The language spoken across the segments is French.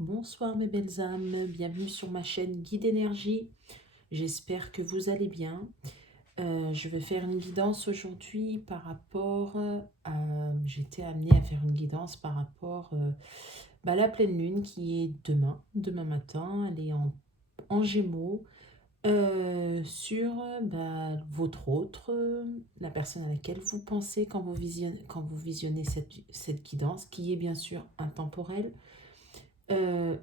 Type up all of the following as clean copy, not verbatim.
Bonsoir mes belles âmes, bienvenue sur ma chaîne Guide Énergie. J'espère que vous allez bien. Je vais faire une guidance aujourd'hui par rapport à... J'ai été amenée à faire une guidance par rapport à la pleine lune qui est demain matin. Elle est en Gémeaux sur votre autre, la personne à laquelle vous pensez quand vous visionnez cette guidance qui est bien sûr intemporelle.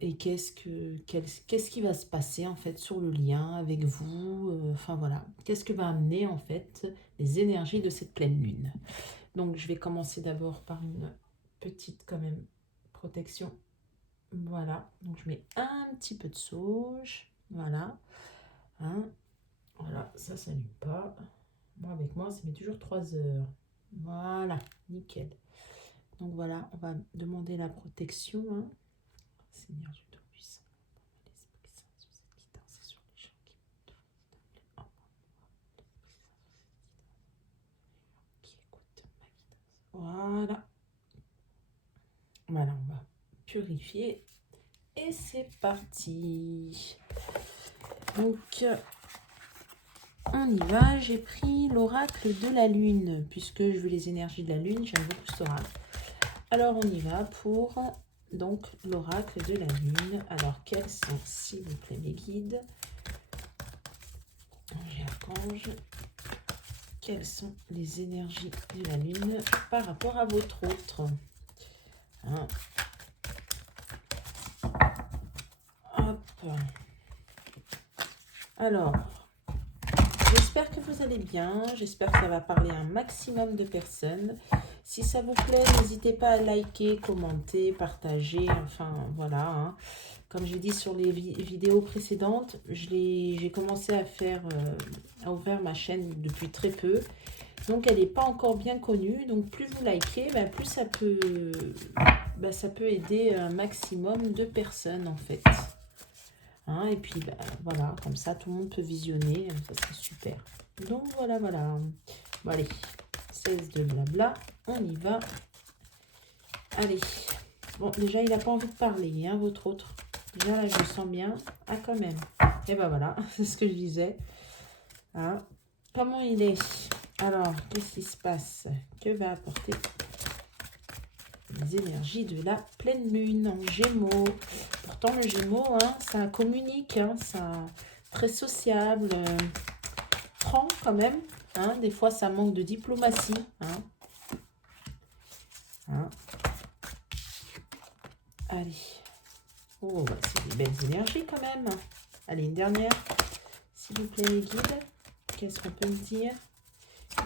Et qu'est-ce qui va se passer en fait sur le lien avec vous, enfin voilà, qu'est-ce que va amener en fait les énergies de cette pleine lune. Donc je vais commencer d'abord par une petite quand même protection. Voilà, donc je mets un petit peu de sauge, voilà, hein, voilà, ça s'allume pas. Moi avec moi ça met toujours 3 heures. Voilà, nickel. Donc voilà, on va demander la protection, hein. Seigneur Dieu Tout-Puissant, l'Esprit Saint sur cette guidance et sur les gens qui écoutent ma guidance. Voilà. Voilà, on va purifier. Et c'est parti. Donc, on y va. J'ai pris l'oracle de la lune, puisque je veux les énergies de la lune, j'aime beaucoup cet oracle. Alors, on y va pour donc l'oracle de la lune. Alors, quels sont, s'il vous plaît, mes guides? Ange et archange. Quelles sont les énergies de la lune par rapport à votre autre, hein? Hop. Alors, j'espère que vous allez bien. J'espère que ça va parler à un maximum de personnes. Si ça vous plaît, n'hésitez pas à liker, commenter, partager. Enfin, voilà, hein. Comme j'ai dit sur les vidéos précédentes, j'ai commencé à ouvrir ma chaîne depuis très peu. Donc, elle n'est pas encore bien connue. Donc, plus vous likez, plus ça peut aider un maximum de personnes, en fait. Hein, et puis, voilà, comme ça, tout le monde peut visionner. Ça serait super. Donc, voilà. Bon, allez, 16 de blabla. On y va. Allez. Bon, déjà, il n'a pas envie de parler, hein, votre autre. Déjà, là, je le sens bien. Ah, quand même. Et ben voilà, c'est ce que je disais. Hein. Comment il est? Alors, qu'est-ce qui se passe? Que va apporter les énergies de la pleine lune en Gémeaux? Pourtant, le Gémeaux, hein, ça communique, hein, ça très sociable, franc quand même. Hein, des fois, ça manque de diplomatie. Hein. Hein. Allez. Oh, c'est des belles énergies quand même. Allez, une dernière. S'il vous plaît, les guides. Qu'est-ce qu'on peut me dire?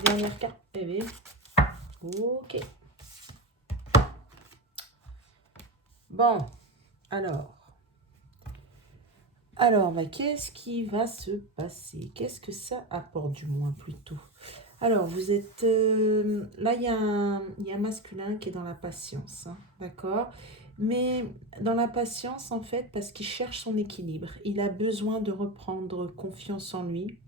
Dernière carte PV. Ok. Bon, alors, qu'est-ce qui va se passer? Qu'est-ce que ça apporte, du moins, plutôt? Alors, vous êtes... là, il y a un masculin qui est dans la patience, hein, d'accord? Mais dans la patience, en fait, parce qu'il cherche son équilibre. Il a besoin de reprendre confiance en lui.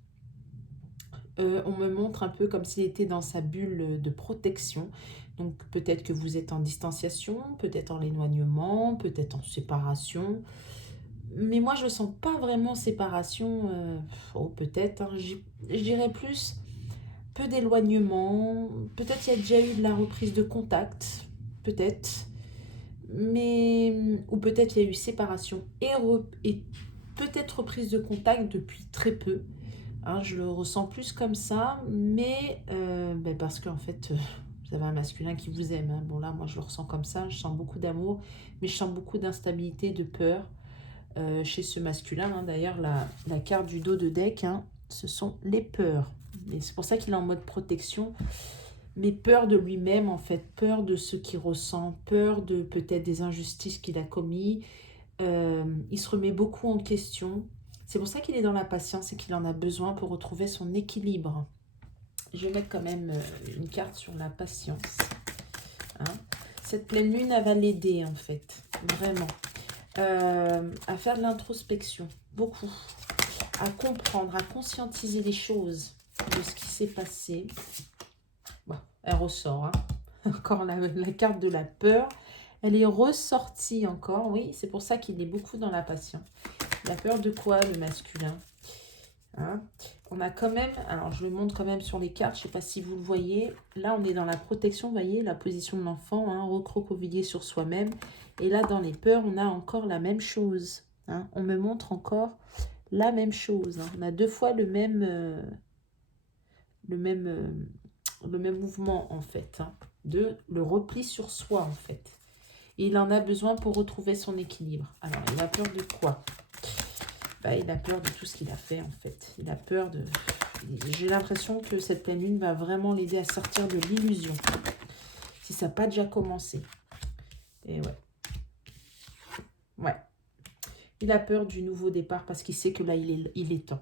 On me montre un peu comme s'il était dans sa bulle de protection. Donc peut-être que vous êtes en distanciation, peut-être en éloignement, peut-être en séparation. Mais moi, je ne sens pas vraiment séparation. Peut-être, hein, je dirais plus peu d'éloignement. Peut-être il y a déjà eu de la reprise de contact. Peut-être. Mais... Ou peut-être il y a eu séparation et peut-être reprise de contact depuis très peu. Hein, je le ressens plus comme ça, mais parce qu'en fait, vous avez un masculin qui vous aime. Hein. Bon là, moi je le ressens comme ça, je sens beaucoup d'amour, mais je sens beaucoup d'instabilité, de peur chez ce masculin. Hein. D'ailleurs, la carte du dos de deck, hein, ce sont les peurs. Et c'est pour ça qu'il est en mode protection, mais peur de lui-même en fait, peur de ce qu'il ressent, peur de peut-être des injustices qu'il a commis. Il se remet beaucoup en question. C'est pour ça qu'il est dans la patience et qu'il en a besoin pour retrouver son équilibre. Je vais mettre quand même une carte sur la patience. Hein. Cette pleine lune, elle va l'aider en fait, vraiment. À faire de l'introspection, beaucoup. À comprendre, à conscientiser les choses de ce qui s'est passé. Bon, elle ressort. Hein. Encore la carte de la peur. Elle est ressortie encore, oui. C'est pour ça qu'il est beaucoup dans la passion. Il a peur de quoi, le masculin? Hein? On a quand même, alors je le montre quand même sur les cartes, je ne sais pas si vous le voyez. Là, on est dans la protection, vous voyez, la position de l'enfant, hein, recroquevillé sur soi-même. Et là, dans les peurs, on a encore la même chose. Hein. On me montre encore la même chose. Hein. On a deux fois le même mouvement, en fait, hein, de le repli sur soi, en fait. Et il en a besoin pour retrouver son équilibre. Alors, il a peur de quoi? Bah, il a peur de tout ce qu'il a fait, en fait. Il a peur de... J'ai l'impression que cette pleine lune va vraiment l'aider à sortir de l'illusion. Si ça n'a pas déjà commencé. Et ouais. Ouais. Il a peur du nouveau départ parce qu'il sait que là, il est temps.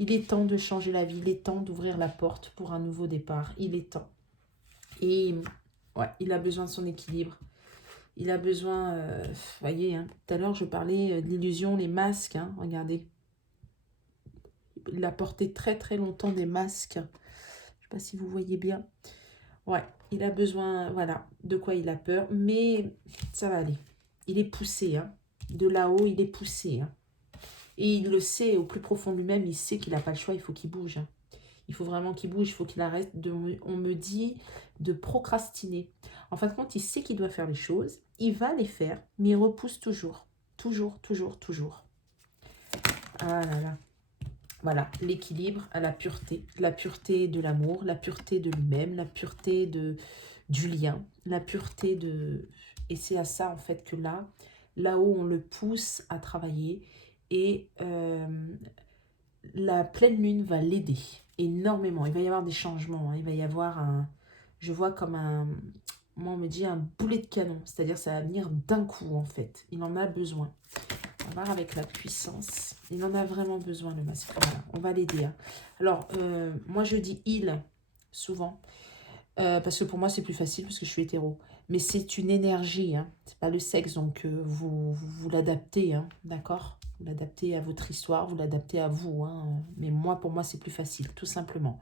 Il est temps de changer la vie. Il est temps d'ouvrir la porte pour un nouveau départ. Il est temps. Et ouais, il a besoin de son équilibre. Il a besoin, vous voyez, hein, tout à l'heure je parlais de l'illusion, les masques, hein, regardez. Il a porté très très longtemps des masques. Je ne sais pas si vous voyez bien. Ouais, il a besoin, voilà, de quoi il a peur, mais ça va aller. Il est poussé, hein. De là-haut, il est poussé. Hein. Et il le sait, au plus profond de lui-même, il sait qu'il n'a pas le choix, il faut qu'il bouge. Hein. Il faut vraiment qu'il bouge, il faut qu'il arrête de, on me dit, de procrastiner. En fin de compte, il sait qu'il doit faire les choses, il va les faire, mais il repousse toujours. Toujours, toujours, toujours. Ah là là. Voilà, l'équilibre à la pureté de l'amour, la pureté de lui-même, la pureté du lien, la pureté de... Et c'est à ça, en fait, que là-haut, on le pousse à travailler. Et la pleine lune va l'aider énormément. Il va y avoir des changements. Hein. Il va y avoir un... Je vois comme un... Moi, on me dit un boulet de canon. C'est-à-dire ça va venir d'un coup, en fait. Il en a besoin. On va voir avec la puissance. Il en a vraiment besoin, le masculin. On va l'aider. Hein. Alors, moi, je dis « il » souvent. Parce que pour moi, c'est plus facile parce que je suis hétéro. Mais c'est une énergie. Hein. C'est pas le sexe. Donc, vous l'adaptez. Hein, d'accord? Vous l'adaptez à votre histoire. Vous l'adaptez à vous. Hein. Mais moi, pour moi, c'est plus facile. Tout simplement.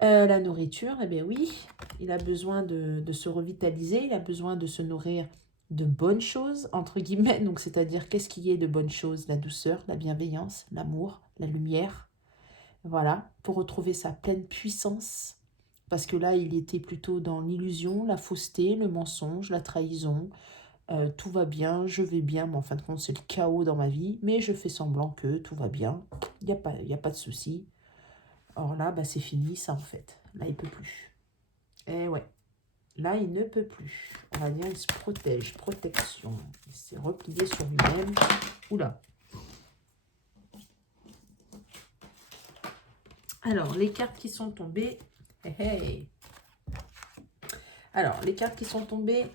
La nourriture, eh bien oui. Il a besoin de se revitaliser. Il a besoin de se nourrir de bonnes choses, entre guillemets. Donc, c'est-à-dire, qu'est-ce qui est de bonnes choses? La douceur, la bienveillance, l'amour, la lumière. Voilà, pour retrouver sa pleine puissance. Parce que là, il était plutôt dans l'illusion, la fausseté, le mensonge, la trahison. Tout va bien, je vais bien, mais en fin de compte, c'est le chaos dans ma vie. Mais je fais semblant que tout va bien. Il n'y a pas de souci. Or là, bah, c'est fini, ça, en fait. Là, il ne peut plus. Eh ouais. Là, il ne peut plus. On va dire, il se protège. Protection. Il s'est replié sur lui-même. Oula. Alors, les cartes qui sont tombées. Hey, hey. Alors, les cartes qui sont tombées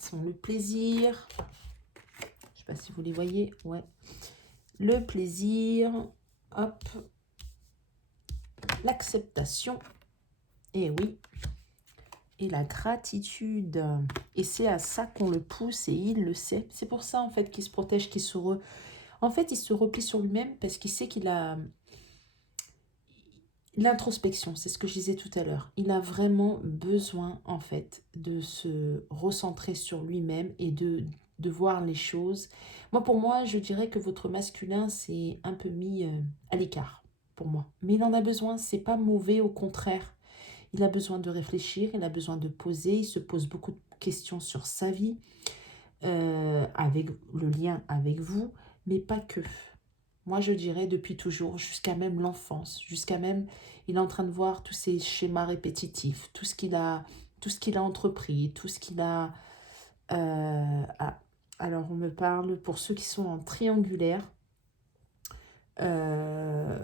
sont le plaisir. Je ne sais pas si vous les voyez. Ouais. Le plaisir. Hop. L'acceptation. Et oui. Et la gratitude. Et c'est à ça qu'on le pousse et il le sait. C'est pour ça, en fait, qu'il se protège, qu'il se... En fait, il se replie sur lui-même parce qu'il sait qu'il a... L'introspection, c'est ce que je disais tout à l'heure. Il a vraiment besoin, en fait, de se recentrer sur lui-même et de voir les choses. Moi, pour moi, je dirais que votre masculin, c'est un peu mis à l'écart, pour moi. Mais il en a besoin, c'est pas mauvais, au contraire. Il a besoin de réfléchir, il a besoin de poser, il se pose beaucoup de questions sur sa vie, avec le lien avec vous, mais pas que. Moi, je dirais depuis toujours, jusqu'à même l'enfance, jusqu'à même, il est en train de voir tous ces schémas répétitifs, tout ce qu'il a entrepris, tout ce qu'il a... alors, on me parle, pour ceux qui sont en triangulaire, bah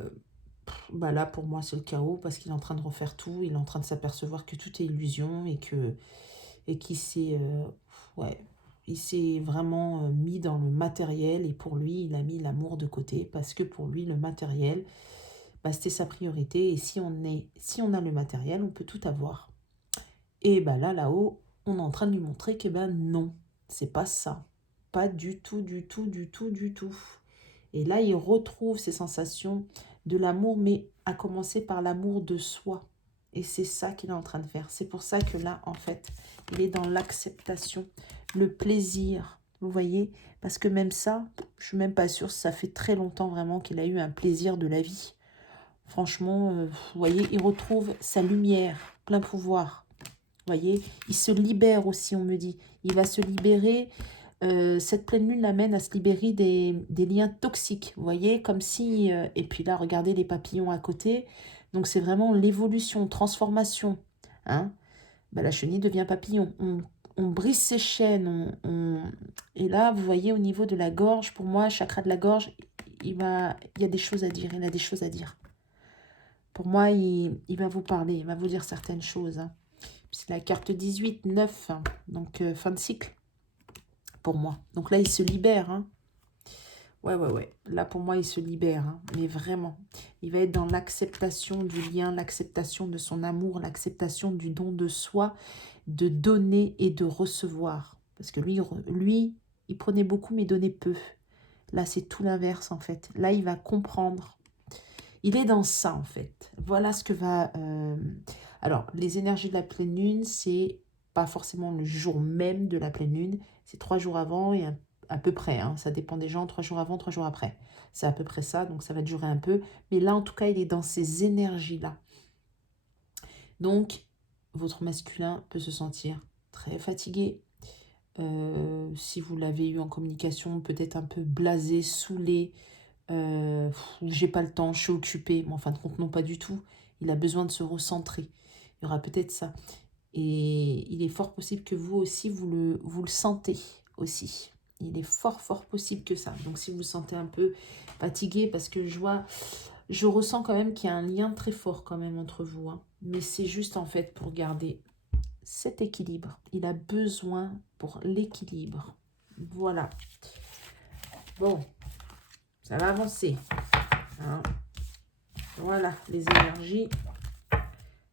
là, pour moi, c'est le chaos, parce qu'il est en train de refaire tout, il est en train de s'apercevoir que tout est illusion, et qu'il s'est... ouais, il s'est vraiment mis dans le matériel et pour lui, il a mis l'amour de côté parce que pour lui, le matériel, bah, c'était sa priorité. Et si on a le matériel, on peut tout avoir. Et bah, là-haut, on est en train de lui montrer que ben non, c'est pas ça. Pas du tout, du tout, du tout, du tout. Et là, il retrouve ces sensations de l'amour, mais à commencer par l'amour de soi. Et c'est ça qu'il est en train de faire. C'est pour ça que là, en fait, il est dans l'acceptation, le plaisir. Vous voyez? Parce que même ça, je suis même pas sûre, ça fait très longtemps vraiment qu'il a eu un plaisir de la vie. Franchement, vous voyez, il retrouve sa lumière, plein pouvoir. Vous voyez? Il se libère aussi, on me dit. Il va se libérer. Cette pleine lune l'amène à se libérer des liens toxiques. Vous voyez? Comme si... et puis là, regardez les papillons à côté. Donc, c'est vraiment l'évolution, transformation. Hein? Ben, la chenille devient papillon. On brise ses chaînes. Et là, vous voyez, au niveau de la gorge, pour moi, chakra de la gorge, il y a des choses à dire. Il a des choses à dire. Pour moi, il va vous parler. Il va vous dire certaines choses. Hein. C'est la carte 18, 9. Hein. Donc, fin de cycle. Pour moi. Donc là, il se libère. Hein. Ouais. Là, pour moi, il se libère. Hein. Mais vraiment, il va être dans l'acceptation du lien, l'acceptation de son amour, l'acceptation du don de soi, de donner et de recevoir. Parce que lui, il prenait beaucoup, mais donnait peu. Là, c'est tout l'inverse, en fait. Là, il va comprendre. Il est dans ça, en fait. Voilà ce que va... Alors, les énergies de la pleine lune, c'est pas forcément le jour même de la pleine lune. C'est 3 jours avant et à peu près. Hein, ça dépend des gens, 3 jours avant, 3 jours après. C'est à peu près ça, donc ça va durer un peu. Mais là, en tout cas, il est dans ces énergies-là. Donc, votre masculin peut se sentir très fatigué. Si vous l'avez eu en communication, peut-être un peu blasé, saoulé. J'ai pas le temps, je suis occupée. Mais en fin de compte, non, pas du tout. Il a besoin de se recentrer. Il y aura peut-être ça. Et il est fort possible que vous aussi, vous le sentez aussi. Il est fort possible que ça. Donc, si vous vous sentez un peu fatigué, parce que je ressens quand même qu'il y a un lien très fort quand même entre vous. Hein. Mais c'est juste en fait pour garder cet équilibre. Il a besoin pour l'équilibre. Voilà. Bon, ça va avancer. Hein. Voilà, les énergies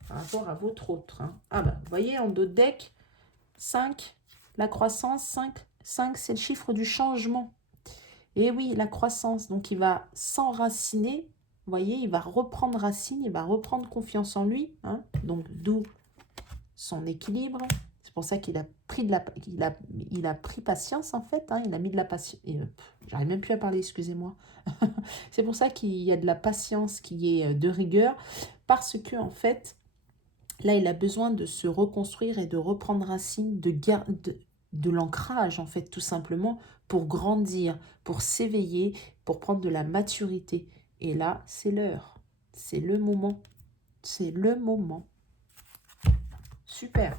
par rapport à votre autre. Hein. Ah bah, vous voyez, en dos de deck, 5, la croissance, 5 c'est le chiffre du changement. Et oui, la croissance, donc il va s'enraciner, vous voyez, il va reprendre racine, il va reprendre confiance en lui, hein, donc d'où son équilibre. C'est pour ça qu'il a pris il a pris patience en fait, hein, il a mis de la patience. J'arrive même plus à parler, excusez-moi. C'est pour ça qu'il y a de la patience qui est de rigueur, parce que en fait, là, il a besoin de se reconstruire et de reprendre racine, de l'ancrage, en fait, tout simplement, pour grandir, pour s'éveiller, pour prendre de la maturité. Et là, c'est l'heure. C'est le moment. C'est le moment. Super.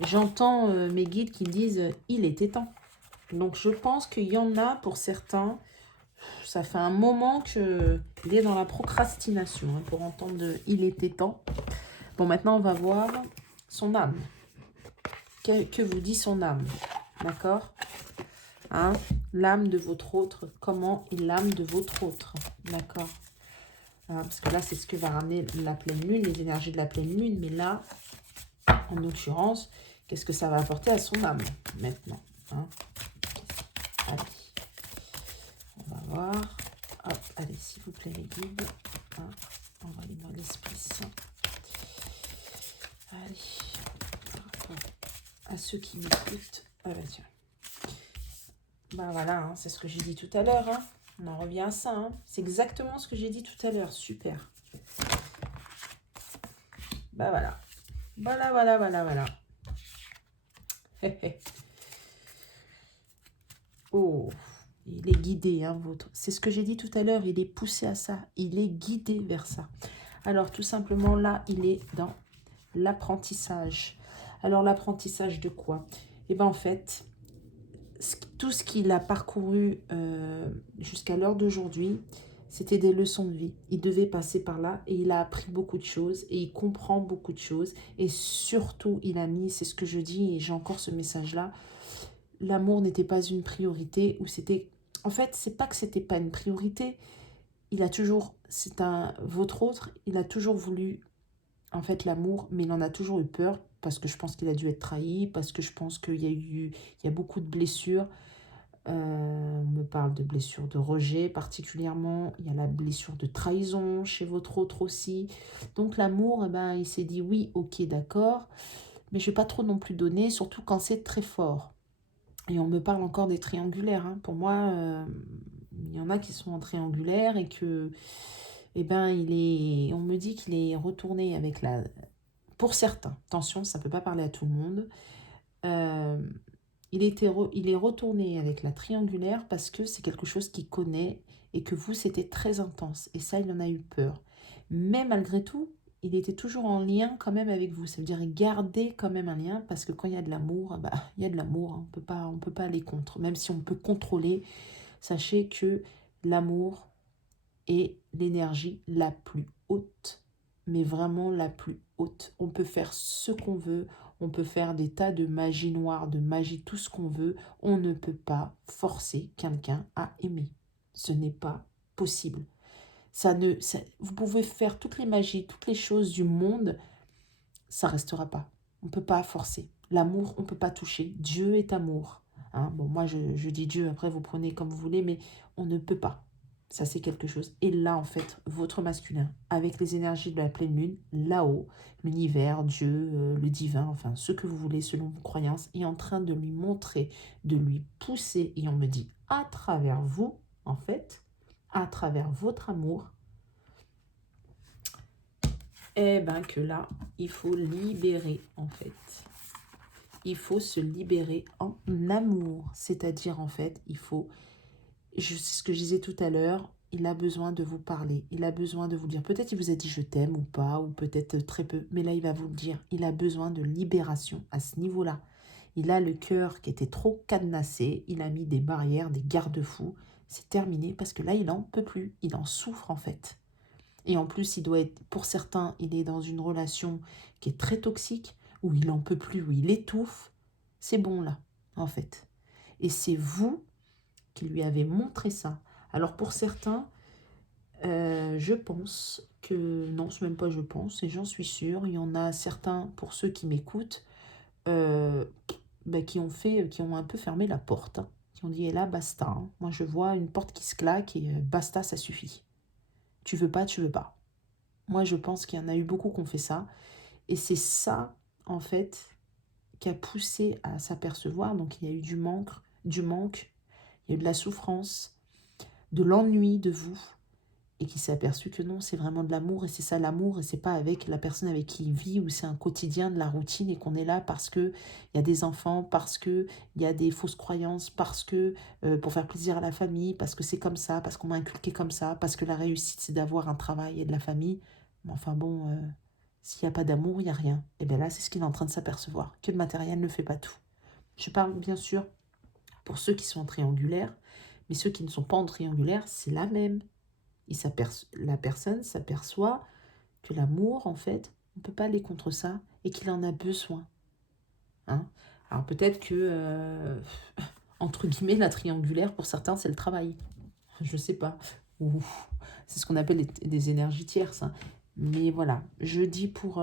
J'entends mes guides qui me disent « il était temps ». Donc, je pense qu'il y en a pour certains... Ça fait un moment qu'il est dans la procrastination hein, pour entendre « il était temps ». Bon, maintenant, on va voir son âme. Que vous dit son âme? D'accord, hein? L'âme de votre autre. Comment est l'âme de votre autre? D'accord, hein, parce que là, c'est ce que va ramener la pleine lune, les énergies de la pleine lune. Mais là, en l'occurrence, qu'est-ce que ça va apporter à son âme maintenant hein? Allez, on va voir. Hop, allez, s'il vous plaît, les guides. Hein, envoyez-moi l'Esprit Saint. Allez, à ceux qui m'écoutent. Ah bah tiens. Bah voilà, hein, c'est ce que j'ai dit tout à l'heure. Hein. On en revient à ça. Hein. C'est exactement ce que j'ai dit tout à l'heure. Super. Bah voilà. Voilà. Oh, il est guidé, hein, votre. C'est ce que j'ai dit tout à l'heure. Il est poussé à ça. Il est guidé vers ça. Alors, tout simplement, là, il est dans l'apprentissage. Alors, l'apprentissage de quoi? Eh bien, en fait, tout ce qu'il a parcouru jusqu'à l'heure d'aujourd'hui, c'était des leçons de vie. Il devait passer par là et il a appris beaucoup de choses et il comprend beaucoup de choses. Et surtout, il a mis, c'est ce que je dis et j'ai encore ce message-là, l'amour n'était pas une priorité ou c'était... En fait, c'est pas que c'était pas une priorité. Il a toujours, votre autre, il a toujours voulu en fait l'amour, mais il en a toujours eu peur parce que je pense qu'il a dû être trahi, parce que je pense qu'il y a beaucoup de blessures. On me parle de blessure de rejet particulièrement. Il y a la blessure de trahison chez votre autre aussi. Donc l'amour, eh ben, il s'est dit oui, ok, d'accord, mais je ne vais pas trop non plus donner, surtout quand c'est très fort. Et on me parle encore des triangulaires, hein. Pour moi, il y en a qui sont en triangulaire et que, eh ben, on me dit qu'il est retourné avec la... Pour certains, attention, ça ne peut pas parler à tout le monde. Euh, il est retourné avec la triangulaire parce que c'est quelque chose qu'il connaît et que vous, c'était très intense. Et ça, il en a eu peur. Mais malgré tout, il était toujours en lien quand même avec vous. Ça veut dire garder quand même un lien parce que quand il y a de l'amour, bah, il y a de l'amour. Hein. On peut pas aller contre. Même si on peut contrôler, sachez que l'amour est l'énergie la plus haute. Mais vraiment la plus haute. On peut faire ce qu'on veut. On peut faire des tas de magie noire, de magie, tout ce qu'on veut. On ne peut pas forcer quelqu'un à aimer. Ce n'est pas possible. Vous pouvez faire toutes les magies, toutes les choses du monde, ça restera pas. On ne peut pas forcer. L'amour, on ne peut pas toucher. Dieu est amour. Hein, bon, moi, je dis Dieu, après, vous prenez comme vous voulez, mais on ne peut pas. Ça, c'est quelque chose. Et là, en fait, votre masculin, avec les énergies de la pleine lune, là-haut, l'univers, Dieu, le divin, enfin, ce que vous voulez selon vos croyances, est en train de lui montrer, de lui pousser. Et on me dit, à travers vous, en fait, à travers votre amour, eh bien que là, il faut libérer, en fait. Il faut se libérer en amour. C'est-à-dire, en fait, c'est ce que je disais tout à l'heure, il a besoin de vous parler. Il a besoin de vous dire. Peut-être il vous a dit je t'aime ou pas, ou peut-être très peu. Mais là, il va vous le dire. Il a besoin de libération à ce niveau-là. Il a le cœur qui était trop cadenassé. Il a mis des barrières, des garde-fous. C'est terminé parce que là, il n'en peut plus. Il en souffre, en fait. Et en plus, pour certains, il est dans une relation qui est très toxique, où il n'en peut plus, où il étouffe. C'est bon là, en fait. Et c'est vous qui lui avez montré ça. Alors pour certains, je pense que, non, c'est même pas je pense, et j'en suis sûre, il y en a certains, pour ceux qui m'écoutent, qui ont un peu fermé la porte, hein, qui ont dit, et là, basta. Hein. Moi, je vois une porte qui se claque et basta, ça suffit. Tu veux pas, tu veux pas. Moi, je pense qu'il y en a eu beaucoup qui ont fait ça. Et c'est ça, en fait, qui a poussé à s'apercevoir. Donc, il y a eu du manque, il y a eu de la souffrance, de l'ennui de vous. Et qui s'est aperçu que non, c'est vraiment de l'amour. Et c'est ça l'amour. Et c'est pas avec la personne avec qui il vit, où c'est un quotidien de la routine et qu'on est là parce qu'il y a des enfants, parce qu'il y a des fausses croyances, parce que pour faire plaisir à la famille, parce que c'est comme ça, parce qu'on m'a inculqué comme ça, parce que la réussite, c'est d'avoir un travail et de la famille. Mais enfin bon, s'il n'y a pas d'amour, il n'y a rien. Et bien là, c'est ce qu'il est en train de s'apercevoir, que le matériel ne fait pas tout. Je parle bien sûr pour ceux qui sont en triangulaire, mais ceux qui ne sont pas en triangulaire, c'est la même. La personne s'aperçoit que l'amour, en fait, on ne peut pas aller contre ça et qu'il en a besoin. Hein. Alors peut-être que, entre guillemets, la triangulaire, pour certains, c'est le travail. Je ne sais pas. Ou c'est ce qu'on appelle des énergies tierces. Hein. Mais voilà, je dis pour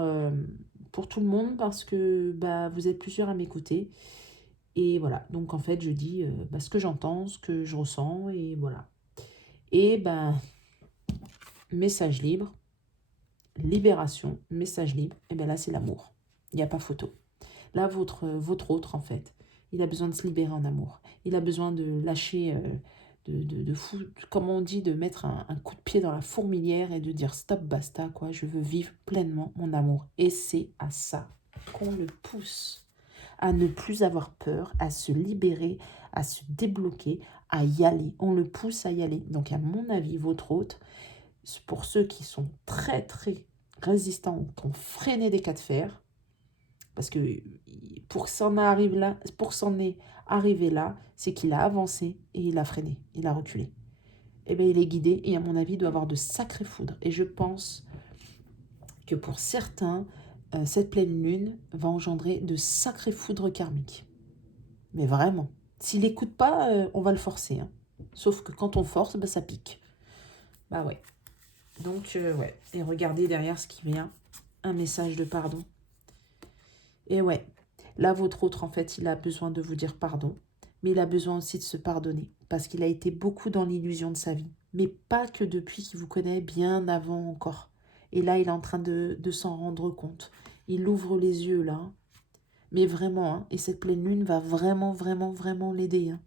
tout le monde parce que bah, vous êtes plusieurs à m'écouter. Et voilà, donc en fait, je dis ce que j'entends, ce que je ressens, et voilà. Et ben, message libre, libération, message libre, et bien là, c'est l'amour. Il n'y a pas photo. Là, votre autre, en fait, il a besoin de se libérer en amour. Il a besoin de lâcher, de fou, comme on dit, de mettre un coup de pied dans la fourmilière et de dire stop, basta, quoi, je veux vivre pleinement mon amour. Et c'est à ça qu'on le pousse, à ne plus avoir peur, à se libérer, à se débloquer, à y aller. On le pousse à y aller. Donc, à mon avis, votre hôte, pour ceux qui sont très, très résistants, qui ont freiné des cas de fer, parce que pour s'en est arrivé là, c'est qu'il a avancé et il a freiné, il a reculé. Eh bien, il est guidé et à mon avis, il doit avoir de sacrées foudres. Et je pense que pour certains, cette pleine lune va engendrer de sacrées foudres karmiques. Mais vraiment, s'il n'écoute pas, on va le forcer. Hein. Sauf que quand on force, ça pique. Bah ouais. Donc, ouais. Et regardez derrière ce qui vient. Un message de pardon. Et ouais. Là, votre autre, en fait, il a besoin de vous dire pardon. Mais il a besoin aussi de se pardonner, parce qu'il a été beaucoup dans l'illusion de sa vie. Mais pas que depuis qu'il vous connaît, bien avant encore. Et là, il est en train de s'en rendre compte. Il ouvre les yeux, là. Mais vraiment, hein, et cette pleine lune va vraiment, vraiment, vraiment l'aider. Hein.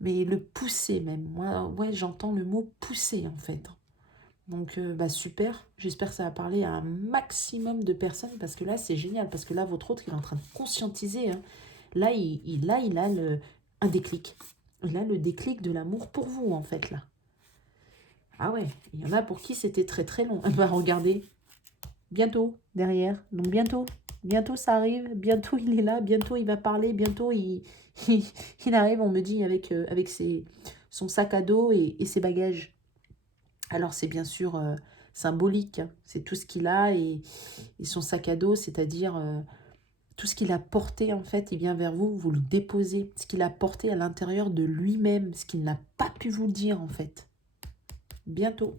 Mais le pousser même. Moi, ouais, j'entends le mot pousser, en fait. Donc, bah super. J'espère que ça va parler à un maximum de personnes, parce que là, c'est génial. Parce que là, votre autre, il est en train de conscientiser. Hein. Là, il a un déclic. Il a le déclic de l'amour pour vous, en fait, là. Ah ouais, il y en a pour qui c'était très très long. Bah regardez, bientôt, derrière. Donc bientôt ça arrive, bientôt il est là, bientôt il va parler, bientôt il, il arrive, on me dit, avec son sac à dos et ses bagages. Alors c'est bien sûr symbolique, hein. C'est tout ce qu'il a et son sac à dos, c'est-à-dire tout ce qu'il a porté en fait, il vient vers vous, vous le déposez, ce qu'il a porté à l'intérieur de lui-même, ce qu'il n'a pas pu vous dire en fait. Bientôt,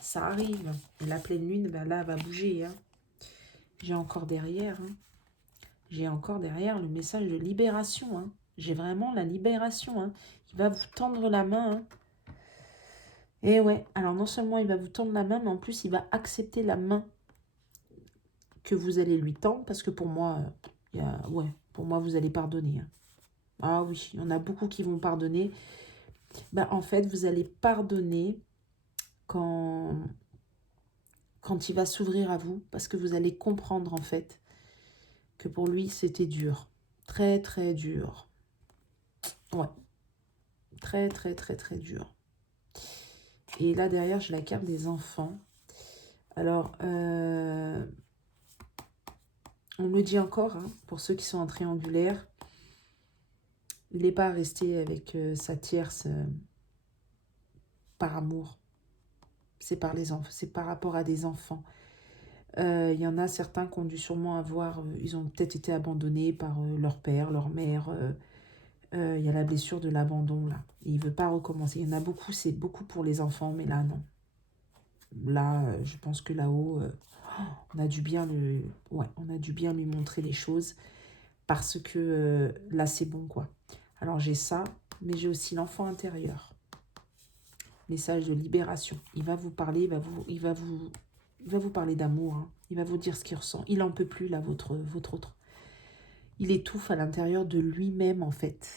ça arrive. Et la pleine lune, ben là, va bouger. Hein. J'ai encore derrière, hein. J'ai encore derrière le message de libération. Hein. J'ai vraiment la libération. Hein. Il va vous tendre la main. Hein. Et ouais, alors non seulement il va vous tendre la main, mais en plus il va accepter la main que vous allez lui tendre, parce que pour moi, ouais, pour moi vous allez pardonner. Hein. Ah oui, il y en a beaucoup qui vont pardonner. Ben, en fait, vous allez pardonner quand il va s'ouvrir à vous, parce que vous allez comprendre en fait que pour lui c'était dur, très très dur. Ouais, très très très très dur. Et là derrière j'ai la carte des enfants. Alors, on me dit encore, hein, pour ceux qui sont en triangulaire, il n'est pas resté avec sa tierce par amour. C'est par les enfants, c'est par rapport à des enfants. Il y en a certains qui ont dû sûrement avoir, ils ont peut-être été abandonnés par leur père, leur mère. Il y a la blessure de l'abandon là. Et il ne veut pas recommencer. Il y en a beaucoup, c'est beaucoup pour les enfants, mais là non. Là, je pense que là-haut, on a dû bien on a dû bien lui montrer les choses parce que là c'est bon quoi. Alors j'ai ça, mais j'ai aussi l'enfant intérieur. Message de libération. Il va vous parler, il va vous parler d'amour. Hein. Il va vous dire ce qu'il ressent. Il en peut plus là, votre autre. Il étouffe à l'intérieur de lui-même en fait.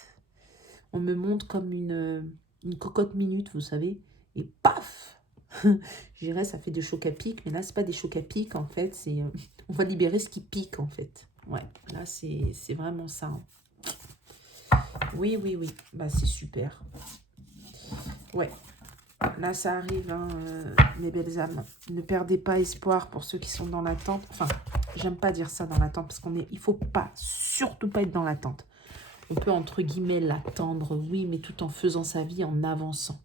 On me montre comme une cocotte minute, vous savez, et paf. Je dirais, ça fait des chocs à pic, mais là, c'est pas des chocs à pic, en fait, c'est on va libérer ce qui pique, en fait. Ouais, là, c'est vraiment ça. Hein. Oui, oui, oui, bah c'est super. Ouais, là, ça arrive, hein, mes belles âmes. Ne perdez pas espoir pour ceux qui sont dans l'attente. Enfin, j'aime pas dire ça dans l'attente, parce il faut pas, surtout pas être dans l'attente. On peut, entre guillemets, l'attendre, oui, mais tout en faisant sa vie, en avançant.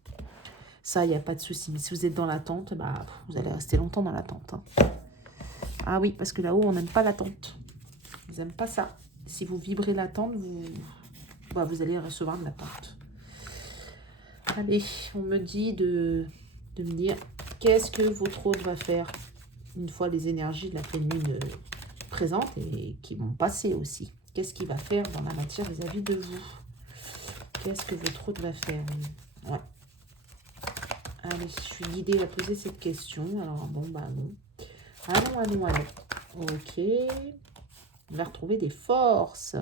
Ça, il n'y a pas de souci. Mais si vous êtes dans l'attente, bah, vous allez rester longtemps dans l'attente. Hein. Ah oui, parce que là-haut, on n'aime pas l'attente. Ils n'aiment pas ça. Si vous vibrez l'attente, vous allez recevoir de l'attente. Allez, on me dit de me dire qu'est-ce que votre hôte va faire une fois les énergies de la pleine lune présentes et qui vont passer aussi. Qu'est-ce qu'il va faire dans la matière vis-à-vis de vous? Qu'est-ce que votre hôte va faire? Ouais. Allez, je suis guidée à poser cette question. Alors, bon, bah non. Allons. Ok. On va retrouver des forces.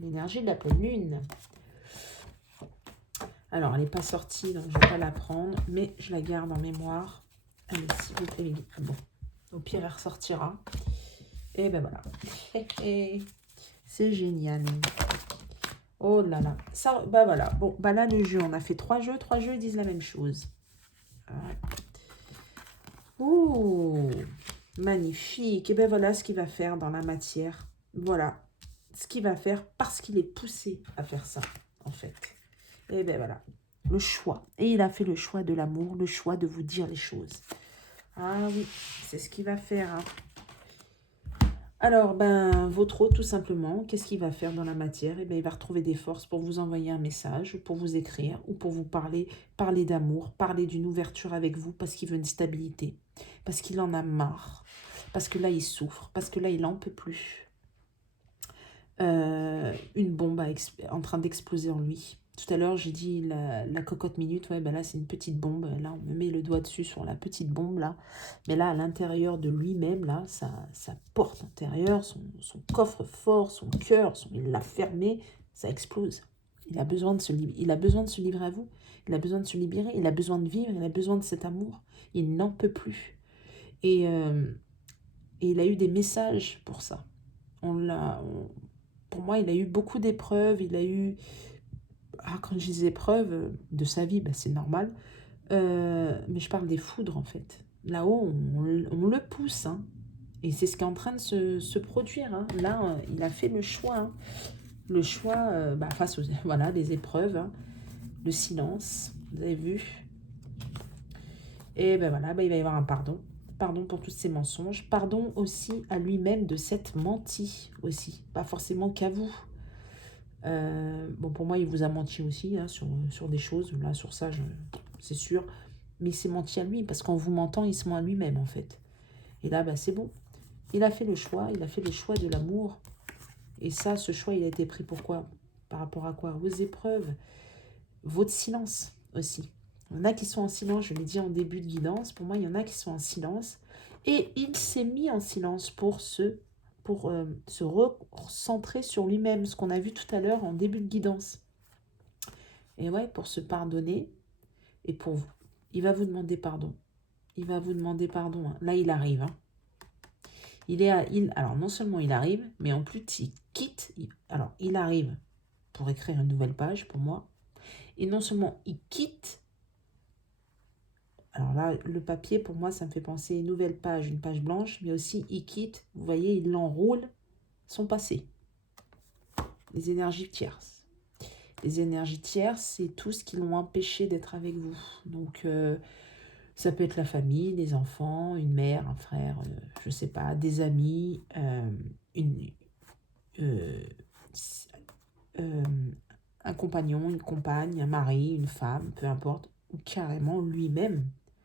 L'énergie de la pleine lune. Alors, elle n'est pas sortie, donc je ne vais pas la prendre. Mais je la garde en mémoire. Allez, s'il vous plaît. Bon. Au pire, elle ressortira. Et ben voilà. C'est génial. Oh là là. Ça, bah voilà. Bon, bah là, le jeu, on a fait 3 jeux. 3 jeux, ils disent la même chose. Ouh, magnifique. Et bien voilà ce qu'il va faire dans la matière. Voilà ce qu'il va faire parce qu'il est poussé à faire ça, en fait. Et bien voilà, le choix. Et il a fait le choix de l'amour, le choix de vous dire les choses. Ah oui, c'est ce qu'il va faire. Hein. Alors, ben, votre hôte, tout simplement, qu'est-ce qu'il va faire dans la matière? Eh bien, il va retrouver des forces pour vous envoyer un message, ou pour vous écrire, ou pour vous parler d'amour, parler d'une ouverture avec vous, parce qu'il veut une stabilité, parce qu'il en a marre, parce que là, il souffre, parce que là, il n'en peut plus. une bombe en train d'exploser en lui. Tout à l'heure, j'ai dit la cocotte minute. Ouais, ben là, c'est une petite bombe. Là, on me met le doigt dessus sur la petite bombe, là. Mais là, à l'intérieur de lui-même, là, sa porte intérieure, son coffre-fort, son cœur, il l'a fermé, ça explose. Il a besoin de il a besoin de se livrer à vous. Il a besoin de se libérer. Il a besoin de vivre. Il a besoin de cet amour. Il n'en peut plus. Et il a eu des messages pour ça. Pour moi, il a eu beaucoup d'épreuves. Il a eu, quand je dis épreuves de sa vie, ben c'est normal. Mais je parle des foudres, en fait. Là-haut, on le pousse. Hein. Et c'est ce qui est en train de se produire. Hein. Là, il a fait le choix. Hein. Le choix face aux voilà, les épreuves. Hein. Le silence, vous avez vu. Et ben voilà, il va y avoir un pardon. Pardon pour tous ces mensonges. Pardon aussi à lui-même de s'être menti aussi. Pas forcément qu'à vous. Bon, pour moi, il vous a menti aussi hein, sur des choses. Là, sur ça, c'est sûr. Mais il s'est menti à lui, parce qu'en vous mentant, il se ment à lui-même, en fait. Et là, c'est bon. Il a fait le choix. Il a fait le choix de l'amour. Et ça, ce choix, il a été pris pourquoi? Par rapport à quoi? Vos épreuves. Votre silence aussi. Il y en a qui sont en silence, je l'ai dit en début de guidance. Pour moi, il y en a qui sont en silence. Et il s'est mis en silence pour se recentrer sur lui-même, ce qu'on a vu tout à l'heure en début de guidance. Et ouais, pour se pardonner et pour vous. Il va vous demander pardon. Il va vous demander pardon. Hein. Là, il arrive. Hein. Alors, non seulement il arrive, mais en plus, il quitte. Alors, il arrive pour écrire une nouvelle page pour moi. Et non seulement il quitte. Alors là, le papier, pour moi, ça me fait penser à une nouvelle page, une page blanche, mais aussi il quitte. Vous voyez, il enroule son passé. Les énergies tierces. Les énergies tierces, c'est tout ce qui l'ont empêché d'être avec vous. Donc, ça peut être la famille, les enfants, une mère, un frère, je ne sais pas, des amis, un compagnon, une compagne, un mari, une femme, peu importe, ou carrément lui-même.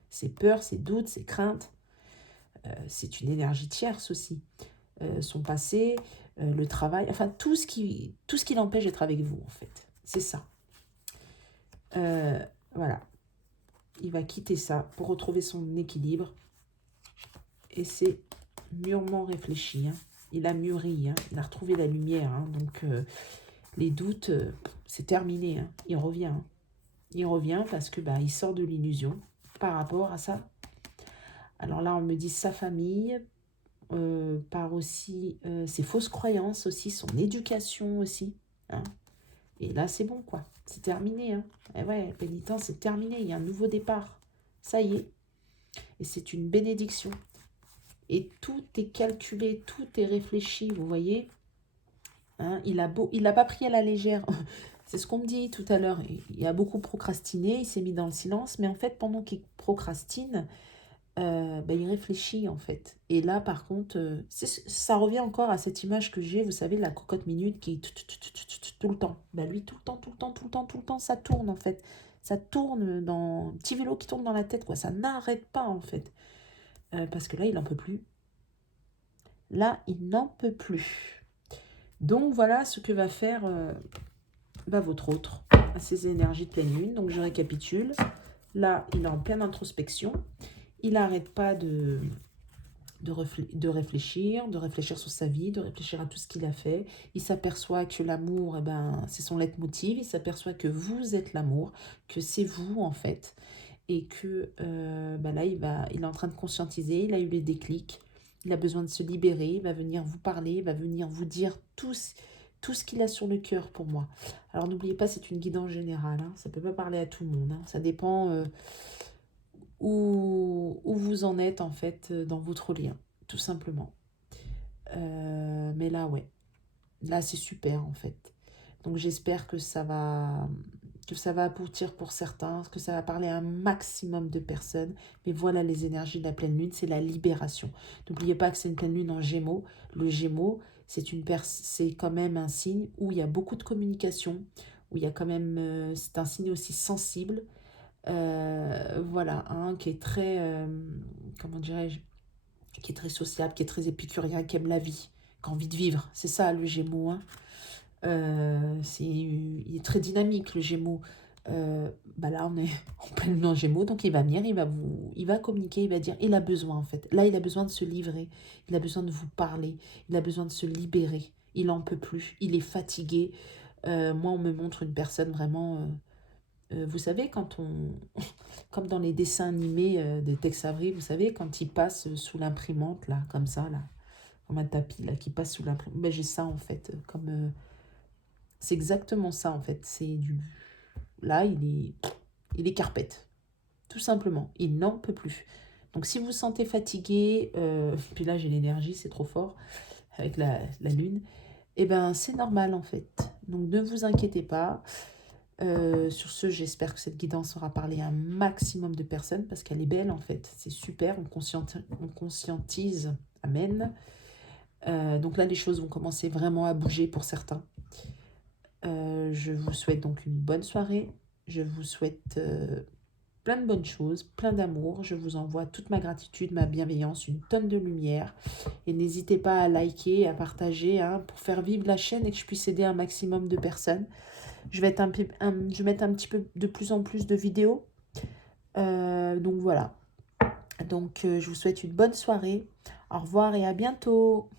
Ses peurs, ses doutes, ses craintes, c'est une énergie tierce aussi. Son passé, le travail, enfin tout ce qui l'empêche d'être avec vous en fait. C'est ça. Voilà. Il va quitter ça pour retrouver son équilibre. Et c'est mûrement réfléchi. Hein. Il a mûri, hein. Il a retrouvé la lumière. Hein. Donc les doutes, c'est terminé. Hein. Il revient. Hein. Il revient parce que il sort de l'illusion par rapport à ça. Alors là, on me dit sa famille, par aussi ses fausses croyances aussi, son éducation aussi. Hein. Et là, c'est bon, quoi. C'est terminé. Hein. Et ouais, pénitence, c'est terminé. Il y a un nouveau départ. Ça y est. Et c'est une bénédiction. Et tout est calculé, tout est réfléchi, vous voyez. Hein, il l'a pas pris à la légère. C'est ce qu'on me dit tout à l'heure. Il a beaucoup procrastiné, il s'est mis dans le silence. Mais en fait, pendant qu'il procrastine, il réfléchit en fait. Et là, par contre, ça revient encore à cette image que j'ai, vous savez, la cocotte minute qui tout le temps. Lui, tout le temps, tout le temps, tout le temps, tout le temps, ça tourne en fait. Ça tourne dans un petit vélo qui tourne dans la tête, quoi. Ça n'arrête pas en fait. Parce que là, il n'en peut plus. Là, il n'en peut plus. Donc, voilà ce que va faire votre autre à ces énergies de pleine lune. Donc, je récapitule. Là, il est en pleine introspection. Il n'arrête pas de réfléchir sur sa vie, de réfléchir à tout ce qu'il a fait. Il s'aperçoit que l'amour, c'est son leitmotiv. Il s'aperçoit que vous êtes l'amour, que c'est vous en fait. Et que là, il est en train de conscientiser, il a eu les déclics, il a besoin de se libérer, il va venir vous parler, il va venir vous dire tout ce qu'il a sur le cœur pour moi. Alors n'oubliez pas, c'est une guidance générale, hein. Ça ne peut pas parler à tout le monde. Hein. Ça dépend où vous en êtes en fait dans votre lien, tout simplement. Mais là, ouais. Là, c'est super en fait. Donc j'espère que ça va aboutir pour certains, que ça va parler à un maximum de personnes. Mais voilà les énergies de la pleine lune, c'est la libération. N'oubliez pas que c'est une pleine lune en Gémeaux. Le Gémeaux, c'est quand même un signe où il y a beaucoup de communication, où il y a quand même, c'est un signe aussi sensible. Voilà, hein, qui est très, comment dirais-je, qui est très sociable, qui est très épicurien, qui aime la vie, qui a envie de vivre. C'est ça le Gémeaux, hein. Il est très dynamique le Gémeaux. Bah là, on est en plein lune en Gémeaux, donc il va venir, il va communiquer, il va dire, il a besoin en fait. Là, il a besoin de se livrer, il a besoin de vous parler, il a besoin de se libérer. Il en peut plus, il est fatigué. Moi, on me montre une personne vraiment, vous savez, quand on, comme dans les dessins animés de Tex Avery, vous savez, quand il passe sous l'imprimante, là, comme ça, là, comme un tapis, là, qui passe sous l'imprimante. Ben, j'ai ça en fait, c'est exactement ça en fait. Là, il est carpette, tout simplement. Il n'en peut plus. Donc, si vous vous sentez fatigué, puis là, j'ai l'énergie, c'est trop fort avec la lune, eh ben, c'est normal en fait. Donc, ne vous inquiétez pas. Sur ce, j'espère que cette guidance aura parlé à un maximum de personnes parce qu'elle est belle en fait. C'est super, on conscientise. Amen. Donc là, les choses vont commencer vraiment à bouger pour certains. Je vous souhaite donc une bonne soirée. Je vous souhaite plein de bonnes choses, plein d'amour. Je vous envoie toute ma gratitude, ma bienveillance, une tonne de lumière. Et n'hésitez pas à liker, à partager pour faire vivre la chaîne et que je puisse aider un maximum de personnes. Je vais mettre un petit peu de plus en plus de vidéos. Donc voilà. Donc je vous souhaite une bonne soirée. Au revoir et à bientôt.